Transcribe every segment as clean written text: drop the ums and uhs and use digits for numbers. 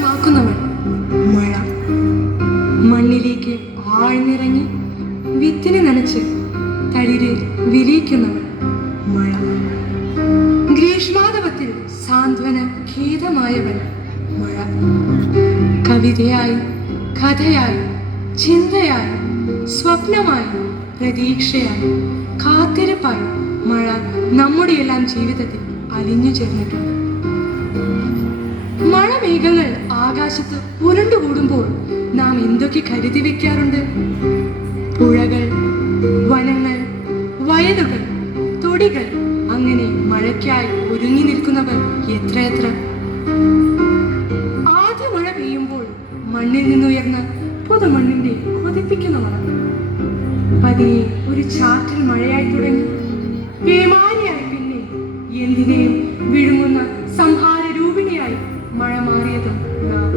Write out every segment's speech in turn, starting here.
ശാന്തമാക്കുന്നവൾ മഴ. മണ്ണിലേക്ക് ആഴ്ന്നിറങ്ങി വിത്തിനെ നനച്ച് തളിരെ വിരിയിക്കുന്നവൾ മഴ. ഗ്രീഷ്മാതപത്തിൽ സാന്ത്വന ഖേദമായവൾ മഴ. കവിതയായി, കഥയായി, ചിന്തയായി, സ്വപ്നമായി, പ്രതീക്ഷയായി, കാത്തിരിപ്പായി മഴ നമ്മുടെ എല്ലാം ജീവിതത്തിൽ അലിഞ്ഞു ചേർന്നിട്ടുണ്ട്. മഴമേഘങ്ങൾ ആകാശത്ത് ഉരുണ്ടുകൂടുമ്പോൾ നാം എന്തൊക്കെ കരുതി വെക്കാറുണ്ട്? പുഴകൾ, വനങ്ങൾ, വയലുകൾ, തൊടികൾ, അങ്ങനെ മഴയ്ക്കായി ഒരുങ്ങി നിൽക്കുന്നവർ എത്രയെത്ര. ആദ്യ മഴ പെയ്യുമ്പോൾ മണ്ണിൽ നിന്നുയർന്ന പുതുമണ്ണിന്റെ കൊതിപ്പിക്കുന്ന മണം പതിയെ ഒരു ചാറ്റൽ മഴയായി തുടങ്ങി. പേമാരിയായി, പിന്നെ എന്തിനേയും വിഴുങ്ങുന്ന സംഹാര രൂപിണിയായി മഴ മാറിയതും നാം.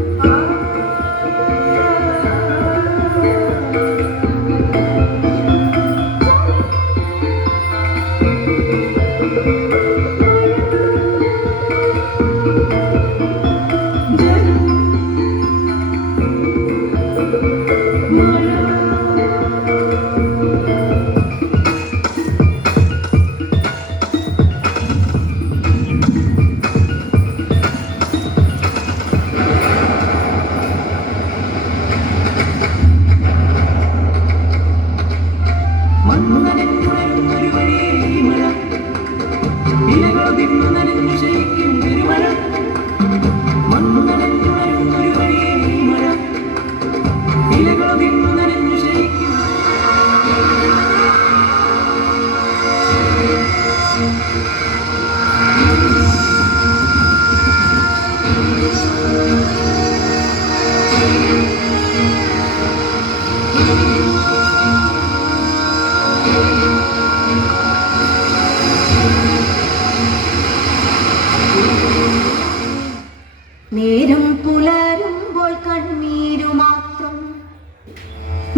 നേരം പുലരുമ്പോൾ കണ്ണീരു മാത്രം,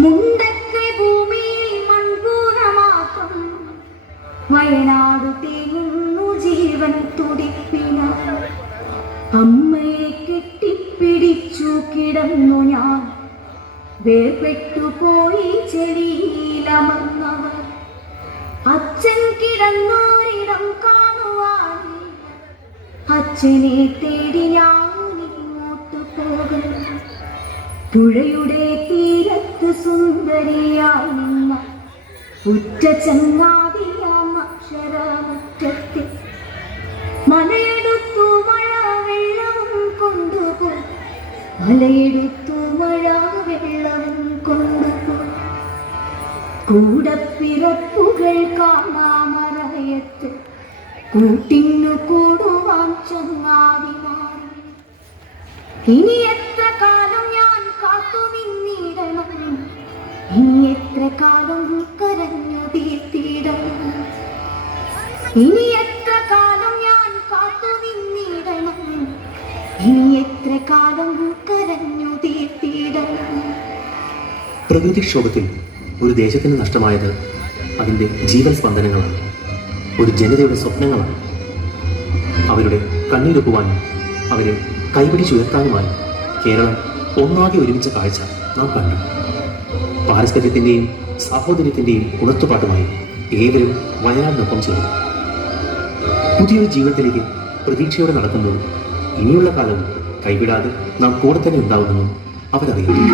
മുണ്ടത്തെ ഭൂമിയിൽ മൺകൂന മാത്രം. വയനാട് തേങ്ങുന്നു ജീവൻ തുടിപ്പിന, അമ്മയെ കെട്ടിപ്പിടിച്ചു കിടന്നു ഞാൻ. വേർപെട്ടുപോയി ചെളിയിലമർന്നവർ, അച്ഛൻ കിടന്നോരിടം കാണുവാൻ അച്ഛനെ തേടി ഞാൻ ഇങ്ങോട്ട് പോകുന്നു. പുഴയുടെ തീരത്ത് സുന്ദരിയായി നിന്ന ഉറ്റ ചങ്ങാതിയാം അക്ഷരമുറ്റത്തെ, മലയെടുത്തു മഴ വെള്ളവും കൊണ്ടുപോയി, മലയെടുത്തു മഴ വെള്ളവും കൊണ്ടുപോയി. കൂടപ്പിറപ്പുകൾ കാണാമറയത്ത്, കൂട്ടിന്നു കൂടുവാൻ ചങ്ങാതിമാർ. ഇനി എത്ര കാലം ഞാൻ കാത്തു നിന്നിടണം, ഇനി എത്ര കാലം കരഞ്ഞു തീർത്തിടണം. ഇനി എത്ര കാലം ഞാൻ കാത്തു നിന്നിടണം, ഇനി എത്ര കാലം കരഞ്ഞു തീർത്തിടണം. പ്രകൃതിക്ഷോഭത്തിൽ ഒരു ദേശത്തിന് നഷ്ടമായത് അതിൻ്റെ ജീവൻ സ്പന്ദനങ്ങളാണ്, ഒരു ജനതയുടെ സ്വപ്നങ്ങളാണ്. അവരുടെ കണ്ണീരൊപ്പുവാനും അവരെ കൈപിടിച്ചുയർത്താനുമായി കേരളം ഒന്നാകെ ഒരുമിച്ച കാഴ്ച നാം കണ്ടു. പാരസ്പര്യത്തിൻ്റെയും സാഹോദര്യത്തിൻ്റെയും ഉണർത്തുപാട്ടുമായി ഏവരും വയനാടിനൊപ്പം ചേർന്നു. പുതിയൊരു ജീവിതത്തിലേക്ക് പ്രതീക്ഷയോടെ നടക്കുമ്പോൾ ഇനിയുള്ള കാലവും കൈവിടാതെ നാം കൂടെ തന്നെ ഉണ്ടാവുമെന്നും അവരറിയുന്നു.